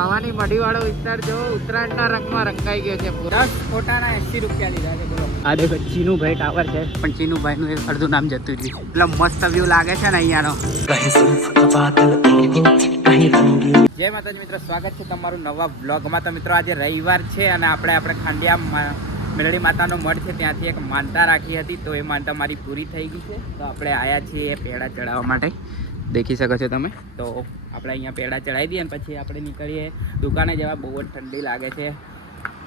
બાવાની મઢીવાળો વિસ્તાર જો ઉત્તરાયણના રંગમાં રંગાઈ ગયો છે. 10 ફોટાના 80 રૂપિયા લીધા છે. બોલો આ દેખો ચીનુભાઈ ટાવર છે, પણ ચીનુભાઈનું એક અડધું નામ જતું રહ્યું. એટલે મસ્ત વ્યૂ લાગે છે ને અહીંયાનો. જય માતાજી મિત્રો, સ્વાગત છે તમારું નવા બ્લોગમાં. તો મિત્રો આજે રવિવાર છે અને આપણે ખાંડિયા મેલડી માતાનો મઠ છે, ત્યાંથી એક માનતા રાખી હતી. તો એ માનતા મારી પૂરી થઈ ગઈ છે. તો આપણે આવ્યા છીએ પેડા ચડાવવા માટે, દેખી શકો છો તમે. તો આપણે અહીંયા પેડા ચડાવી દઈએ અને પછી આપણે નીકળીએ દુકાને જવા. બહુ જ ઠંડી લાગે છે,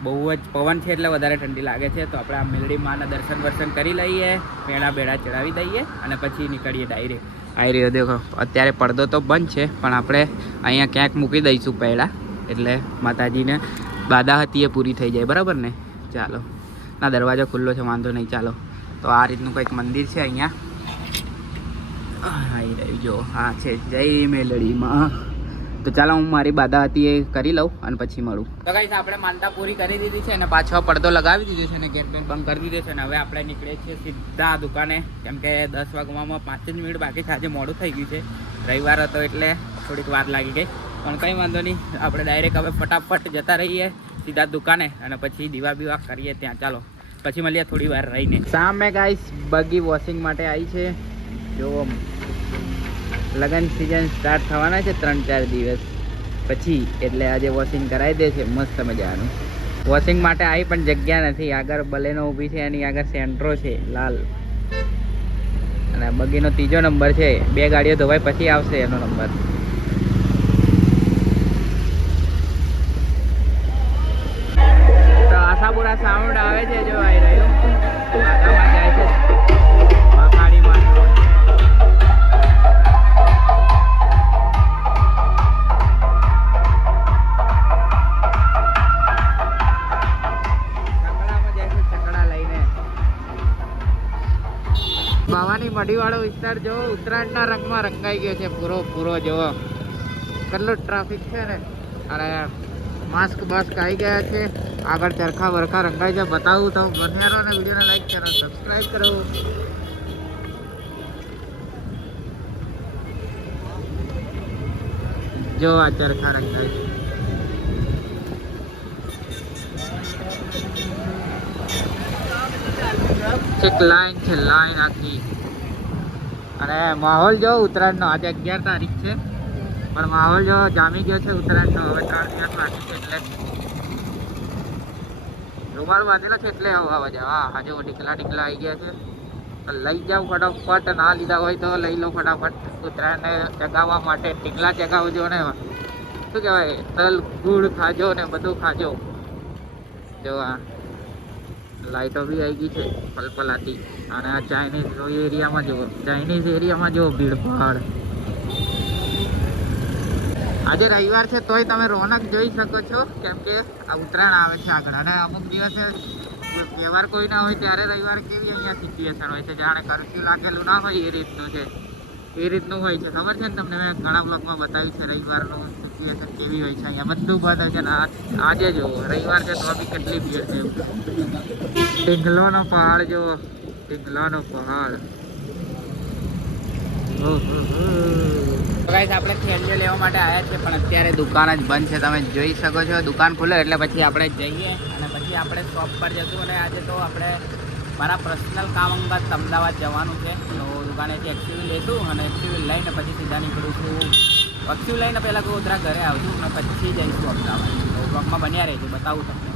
બહુ જ પવન છે એટલે વધારે ઠંડી લાગે છે. તો આપણે આ મેલડી માના દર્શન કરી લઈએ, પેડા ચડાવી દઈએ અને પછી નીકળીએ ડાયરેક્ટ. આવી રહ્યો દેખો, અત્યારે પડદો તો બંધ છે પણ આપણે અહીંયા ક્યાંક મૂકી દઈશું પેડા, એટલે માતાજીને બાધા હતી એ પૂરી થઈ જાય. બરાબર ને? ચાલો, ના દરવાજો ખુલ્લો છે, વાંધો નહીં. ચાલો, તો આ રીતનું કંઈક મંદિર છે અહીંયા. આવી રહ્યું જો, હા છે જય મેલડીમાં. તો ચાલો હું મારી બાધા હતી એ કરી લઉં અને પછી મળું. તો ગાઈસ આપણે માનતા પૂરી કરી દીધી છે અને પાછો પડદો લગાવી દીધો છે અને ગેટ બંધ કરી દીધો છે. અને હવે આપણે નીકળીએ છીએ સીધા દુકાને, કેમ કે 10 વાગવામાં 5 જ મિનિટ બાકી છે. આજે મોડું થઈ ગયું છે, રવિવાર હતો એટલે થોડીક વાર લાગી ગઈ, પણ કંઈ વાંધો નહીં. આપણે ડાયરેક્ટ હવે ફટાફટ જતા રહીએ સીધા દુકાને અને પછી દીવા બીવા કરીએ ત્યાં. ચાલો પછી મળીએ થોડી વાર રહીને. સામે ગાઈસ બગી વોશિંગ માટે આવી છે. જો લગન સિઝન સ્ટાર્ટ થવાના છે 3-4 દિવસ પછી, એટલે આજે વોશિંગ કરાવી દે છે મસ્ત મજાનું. વોશિંગ માટે આવી પણ જગ્યા નથી. આગળ બલેનો ઊભી છે, એની આગળ સેન્ટ્રો છે લાલ, અને બગીનો 3જો નંબર છે. 2 ગાડીઓ ધોવાય પછી આવશે એનો નંબર. તો આશાપુરા સાઉન્ડ આવે છે, જો આવી રહ્યું. વાઘામાં જાય છે મહાકાળીમાં. બાવાની મઢીવાળો વિસ્તાર જો ઉત્તરાયણના રંગમાં રંગાઈ ગયો છે પૂરો. જોવો કેટલો ટ્રાફિક છે ને. અરે માસ્ક આવી ગયા છે. આગળ ચરખા વરખા રંગાઈ છે. બતાવું તો બન્યારો ને વિડીયોને લાઈક કરો, સબસ્ક્રાઈબ કરો. જો આ ચરખા રંગાઈ છે, લાઈન છે, લાઈન આખી. અને માહોલ જો ઉત્તરાયણનો, આજે 11 તારીખ છે પણ માહોલ જો જામી ગયો છે ઉત્તરાયણનો. હવે 3 દિવસ બાકી છે એટલે રૂમાલ બાંધેલો છે એટલે આવવા જાવ. હા જો ટીકલા આવી ગયા છે. લઈ જાઓ ફટાફટ, ના લીધા હોય તો લઈ લો ફટાફટ. ઉત્તરાયણને ચગાવવા માટે ટીકલા ચગાવજો ને, શું કહેવાય, તલ ગુળ ખાજો ને બધું ખાજો. જો આ લાઈટો બી આવી ગઈ છે પલપલાતી. અને આ ચાઇનીઝ એરિયામાં જુઓ ભીડભાડ. આજે રવિવાર છે તોય તમે રોનક જોઈ શકો છો, કેમ કે આ ઉત્તરાયણ આવે છે આગળ. અને અમુક દિવસે તહેવાર કોઈ ના હોય ત્યારે રવિવાર કેવી અહીંયા સિચ્યુએશન હોય છે, જાણે કર્ફ્યુ લાગેલું ના હોય એ રીતનું છે. એ રીતનું હોય છે, ખબર છે ને તમને? મેં ઘણા બ્લોગમાં બતાવ્યું છે રવિવારનું સિચ્યુએશન કેવી હોય છે. અહીંયા બધું બંધ હોય છે ને આજે જુઓ રવિવાર છે તો બી કેટલી ભીડ છે. ઢીંગલોનો પહાડ જુઓ, ઢીંગલોનો પહાડ. ગાઈસ આપણે થેલીઓ લેવા માટે આવ્યા છે પણ અત્યારે દુકાન જ બંધ છે, તમે જોઈ શકો છો. દુકાન ખુલે એટલે પછી આપણે જઈએ અને પછી આપણે શોપ પર જશું. અને આજે તો આપણે મારા પર્સનલ કામ અંગત અમદાવાદ જવાનું છે. તો દુકાનેથી એક્સયુવી લઈશું અને એક્સયુવી લઈને પછી સીધા નીકળું છું. એક્સયુવી લઈને પહેલાં ગોધરા ઘરે આવશું અને પછી જઈશું અમદાવાદ. તો બ્લોગમાં બન્યા રહેજો, બતાવું તમને.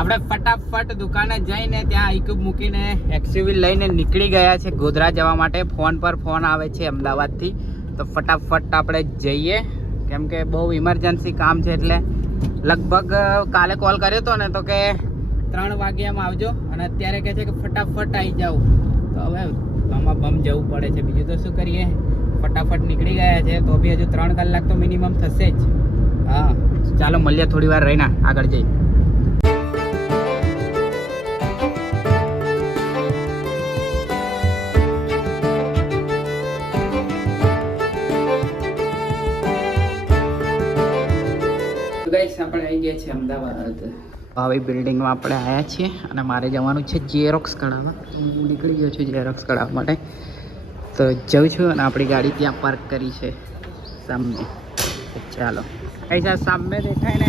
આપણે ફટાફટ દુકાને જઈને ત્યાં આઈક્યુબ મૂકીને એક્સયુવી લઈને નીકળી ગયા છે ગોધરા જવા માટે. ફોન પર ફોન આવે છે અમદાવાદથી, તો ફટાફટ આપણે જઈએ, કેમ કે બહુ ઇમરજન્સી કામ છે. એટલે લગભગ કાલે કોલ કર્યો હતો ને તો કે 3 વાગ્યામાં આવજો, અને અત્યારે કહે છે કે ફટાફટ આવી જાઓ. તો હવે બમ જવું પડે છે, બીજું તો શું કરીએ. ફટાફટ નીકળી ગયા છે તો બી હજુ 3 કલાક તો મિનિમમ થશે જ. હા ચાલો મળીએ થોડી વાર રહીને આગળ જઈ. આપણે આવી ગયા છીએ અમદાવાદ. આવી બિલ્ડિંગમાં આપણે આવ્યા છીએ અને મારે જવાનું છે ઝેરોક્સ કઢાવવા. હું નીકળી ગયો છું ઝેરોક્સ કઢાવવા માટે. તો જઉં છું અને આપણી ગાડી ત્યાં પાર્ક કરી છે સામે. ચાલો ऐसा સામે દેખાય ને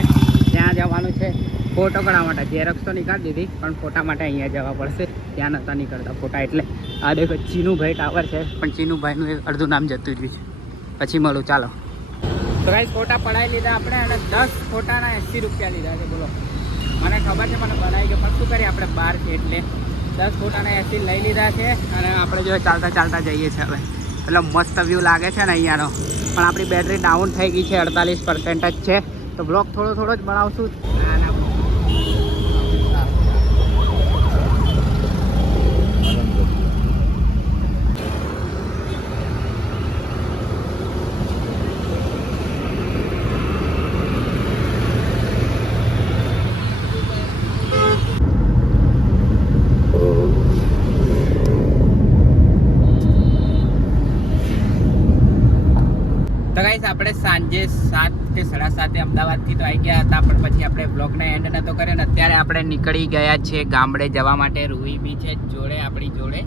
ત્યાં જવાનું છે ફોટો કઢાવવા માટે. ઝેરોક્સ તો નીકાળી દીધી પણ ફોટા માટે અહીંયા જવા પડશે. ત્યાં નહોતા નીકળતા ફોટા એટલે આ દેખો ચીનુભાઈ ટાવર છે પણ ચીનુભાઈનું અડધું નામ જતું રહ્યું છે. પછી મળું ચાલો. તો ગાઈસ ફોટા પડાવી લીધા આપણે અને 10 ફોટાના 80 રૂપિયા લીધા છે. બોલો મને ખબર છે મને બનાવી ગયો પણ શું કરીએ આપણે બહાર છે એટલે 10 ફોટાના 80 લઈ લીધા છે અને આપણે જો ચાલતા ચાલતા જઈએ છીએ હવે. એટલે મસ્ત વ્યૂ લાગે છે ને અહીંયાનો. પણ આપણી બેટરી ડાઉન થઈ ગઈ છે 48% જ છે તો બ્લોગ થોડો થોડો જ બનાવશું. તો ગાઈસ આપણે સાંજે 7 કે 7:30 અમદાવાદથી તો આવી ગયા હતા પણ પછી આપણે બ્લોગને એન્ડ નહોતો કર્યો ને અત્યારે આપણે નીકળી ગયા છીએ ગામડે જવા માટે. રૂહી બી છે જોડે આપણી જોડે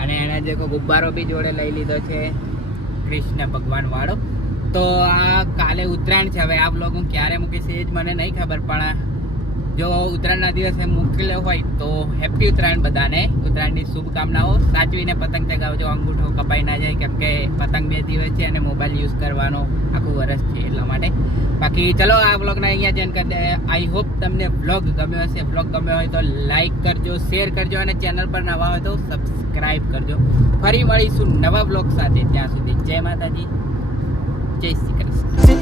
અને એના જે ગુબ્બારો બી જોડે લઈ લીધો છે કૃષ્ણ ભગવાન વાળો. તો આ કાલે ઉત્તરાયણ છે. હવે આ બ્લોગ હું ક્યારે મૂકીશ એ જ મને નહીં ખબર પણ જો ઉત્તરાયણના દિવસે મોકલ્યો હોય તો હેપી ઉત્તરાયણ બધાને. ઉત્તરાયણની શુભકામનાઓ. સાચવીને પતંગ ચગાવજો, અંગૂઠો કપાઈ ના જાય કેમ કે પતંગ 2 દિવસ છે અને મોબાઈલ યુઝ કરવાનો આખું વર્ષ છે એટલા માટે. બાકી ચલો આ બ્લોગને અહીંયા જેન કરી દે. આઈ હોપ તમને બ્લોગ ગમ્યો હશે. બ્લોગ ગમ્યો હોય તો લાઈક કરજો, શેર કરજો અને ચેનલ પર નવા હોય તો સબસ્ક્રાઈબ કરજો. ફરી મળીશું નવા બ્લોગ સાથે. ત્યાં સુધી જય માતાજી, જય શ્રી કૃષ્ણ.